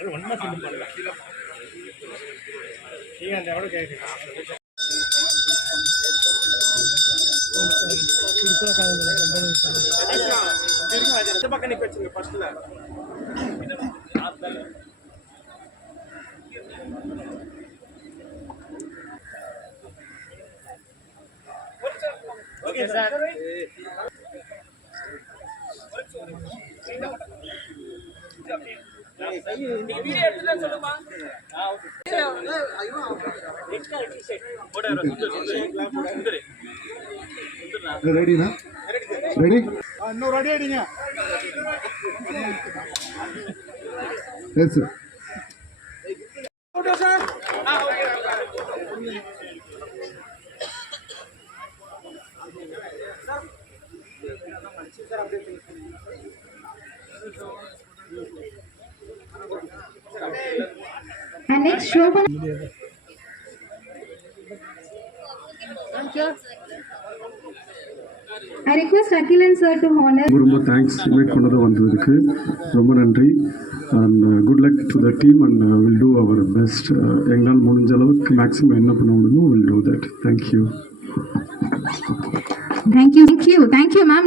Okay, sir. Ready na? Ready? No, ready. Yes, sir. Photo, sir. And next, Shobhan. I request Akhilan sir to honor. ரொம்ப thanks invite பண்ணது வந்ததுக்கு ரொம்ப நன்றி and good luck to the team and will do our best எங்களால் முடிஞ்ச அளவுக்கு maximum என்ன பண்ண முடியுமோ will do that thank you Thank you, ma'am.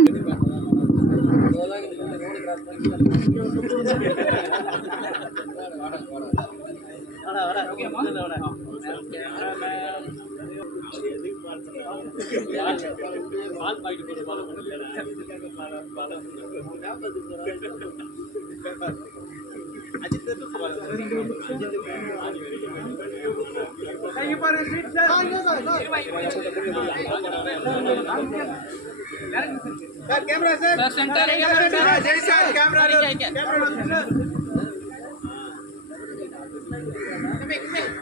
Camera, sir. Center, camera.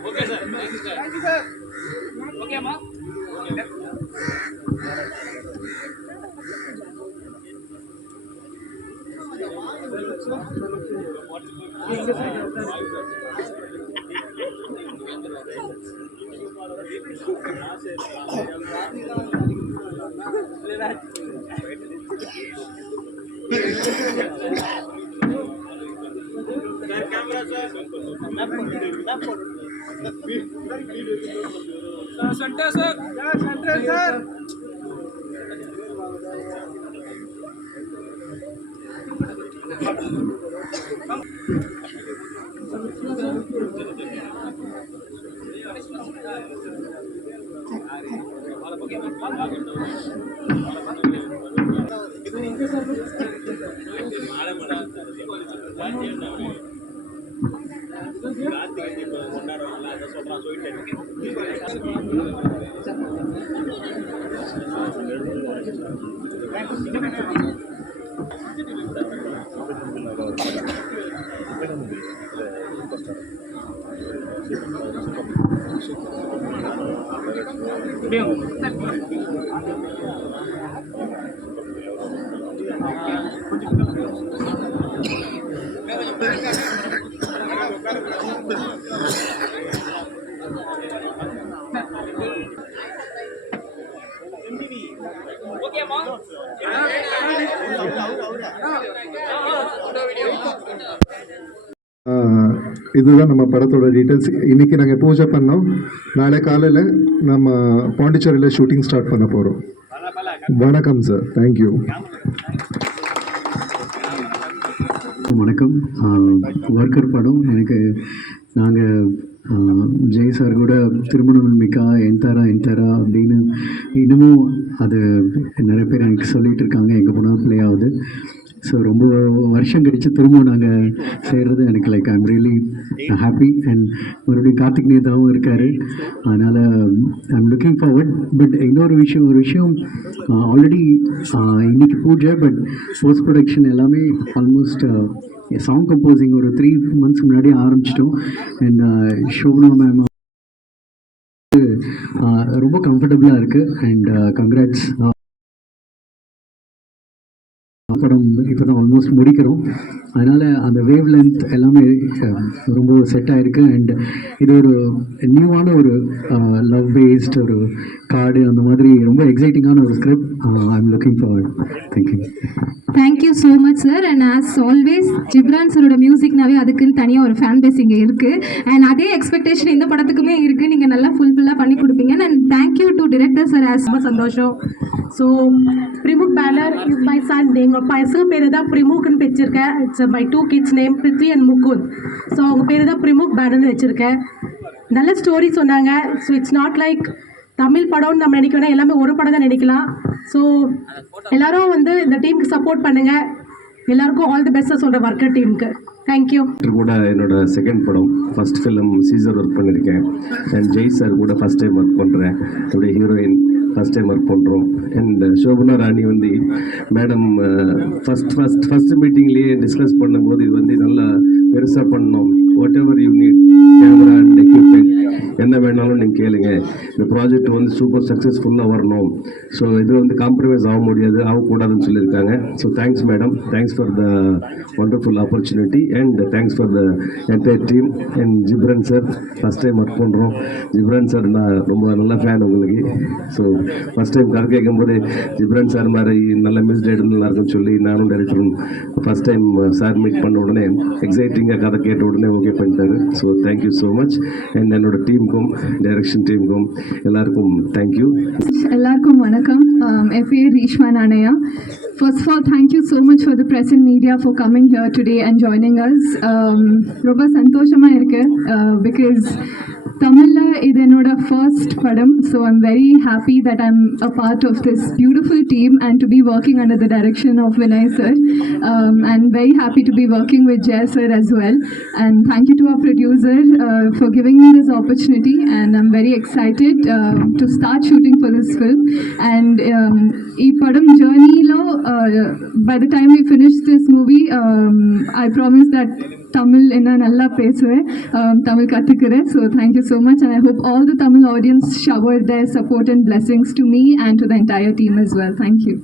Okay, sir. Thank you, sir. Okay, ma. Center, sir. Center, sir. Okay, ma. இதுதான் நம்ம படத்தோட details. இன்றைக்கி நாங்கள் பூஜை பண்ணோம். நாளை காலையில் நம்ம பாண்டிச்சேரியில் ஷூட்டிங் ஸ்டார்ட் பண்ண போகிறோம். வணக்கம் சார். தேங்க்யூ. வணக்கம். ஒர்க்கர் படம் எனக்கு நாங்கள் ஜெய் சார் கூட திருமணம் மிக்கா என்தாரா அப்படின்னு இன்னமும் அது நிறைய பேர் எனக்கு சொல்லிகிட்டு இருக்காங்க. எங்கே போனாலும் ப்ளே ஆகுது. ஸோ ரொம்ப வருஷம் கழித்து திரும்ப நாங்கள் செய்கிறது எனக்கு like I'm really happy. And மறுபடியும் கார்த்திக் நேதாவும் இருக்கார். அதனால் ஐம் லுக்கிங் ஃபார்வர்ட். பட் இன்னொரு விஷயம் ஆல்ரெடி இன்றைக்கி பூஜை, பட் போஸ்ட் ப்ரொடக்ஷன் எல்லாமே ஆல்மோஸ்ட் சாங் கம்போசிங் ஒரு 3 months முன்னாடி ஆரம்பிச்சிட்டோம். அண்ட் ஷோபனா மேம் ரொம்ப கம்ஃபர்டபுளாக இருக்குது. And congrats. படம் இப்போ தான் ஆல்மோஸ்ட் முடிக்கிறோம். அதனால் அந்த வேவ் லென்த் எல்லாமே ரொம்ப செட் ஆகிருக்கு. அண்ட் இது ஒரு நியூவான ஒரு லவ் பேஸ்ட் ஒரு கார்டு அந்த மாதிரி ரொம்ப எக்ஸைட்டிங்கான ஒரு script. I am looking forward. Thank you. Thank you so much sir. And as always Ghibran சரோட மியூசிக்னாவே அதுக்குன்னு தனியாக ஒரு ஃபேன் பேஸ் இங்கே இருக்குது. அண்ட் அதே எக்ஸ்பெக்டேஷன் இந்த படத்துக்குமே இருக்குது. நீங்கள் நல்லா ஃபுல்ஃபில்லாக பண்ணி கொடுப்பீங்க. And thank you to director sir. As ரொம்ப சந்தோஷம். So பிரிமுக் banner is my son. எங்கள் பசங்க பேர் தான் பிரிமுக்னு வச்சுருக்கேன். It's my 2 kids name Prithvi and Mukund. So அவங்க பேர் தான் பிரிமுக் பேனர்னு வச்சுருக்கேன். நல்ல ஸ்டோரி சொன்னாங்க. So it's not like Tamil படம்னு நம்ம நினைக்கணும், எல்லாமே ஒரு படம் தான் நினைக்கலாம். ஸோ எல்லாரும் வந்து இந்த டீமுக்கு சப்போர்ட் பண்ணுங்கள். எல்லாருக்கும் ஆல் தி பெஸ்ட்டாக சொல்கிற ஒர்க்கர் டீமுக்கு. தேங்க்யூ. கூட என்னோட செகண்ட் படம், ஃபர்ஸ்ட் ஃபிலிம் சீசர் ஒர்க் பண்ணியிருக்கேன். அண்ட் ஜெய் சார் கூட ஃபஸ்ட் டைம் ஒர்க் பண்ணுறேன். என்னுடைய ஹீரோயின் ஃபஸ்ட் டைம் ஒர்க் பண்ணுறோம். அண்ட் சோபனா ராணி வந்து மேடம் ஃபஸ்ட் மீட்டிங்லேயே டிஸ்கஸ் பண்ணும்போது இது வந்து நல்லா பெருசாக பண்ணணும், what ever you need, camera and equipment என்ன வேணாலும் நீங்கள் கேளுங்க, இந்த ப்ராஜெக்ட் வந்து சூப்பர் சக்ஸஸ்ஃபுல்லாக வரணும், ஸோ இது வந்து காம்ப்ரமைஸ் ஆக முடியாது, ஆகக்கூடாதுன்னு சொல்லியிருக்காங்க. So thanks madam, thanks for the wonderful opportunity and thanks for the entire team. And Ghibran sir first time work பண்ணுறோம். ஜிப்ரான் சார் நான் ரொம்ப நல்ல ஃபேன் உங்களுக்கு. ஸோ ஃபஸ்ட் டைம் கதை கேட்கும்போது ஜிப்ரான் சார் மாதிரி நல்ல மிஸ் டேட் நல்லா இருக்குன்னு சொல்லி நானும் டைரக்டரும் ஃபஸ்ட் டைம் சார் மீட் பண்ண உடனே எக்ஸைட்டிங்காக கதை கேட்ட உடனே ஓகே பண்ணிட்டாரு. So thank you so much. And என்னோட டீமுக்கும் டைரக்ஷன் டீமுக்கும் எல்லாருக்கும் தேங்க்யூ. எல்லாருக்கும் வணக்கம். என் பேர் Reeshma நானையா. First of all, thank you so much for the press and media for coming here today and joining us. ரொம்ப சந்தோஷமாக இருக்குது because Tamilla is என்னோட first படம். So I'm very happy that I'm a part of this beautiful team and to be working under the direction of Vinay sir. And very happy to be working with Jay sir as well. And thank you to our producer for giving me this opportunity. And I'm very excited to start shooting for this film. And ee padam journey lo by the time we finish this movie, I promise that Tamil enna nalla pesuven, Tamil kattukren. So thank you so much, and I hope all the Tamil audience showered their support and blessings to me and to the entire team as well. Thank you.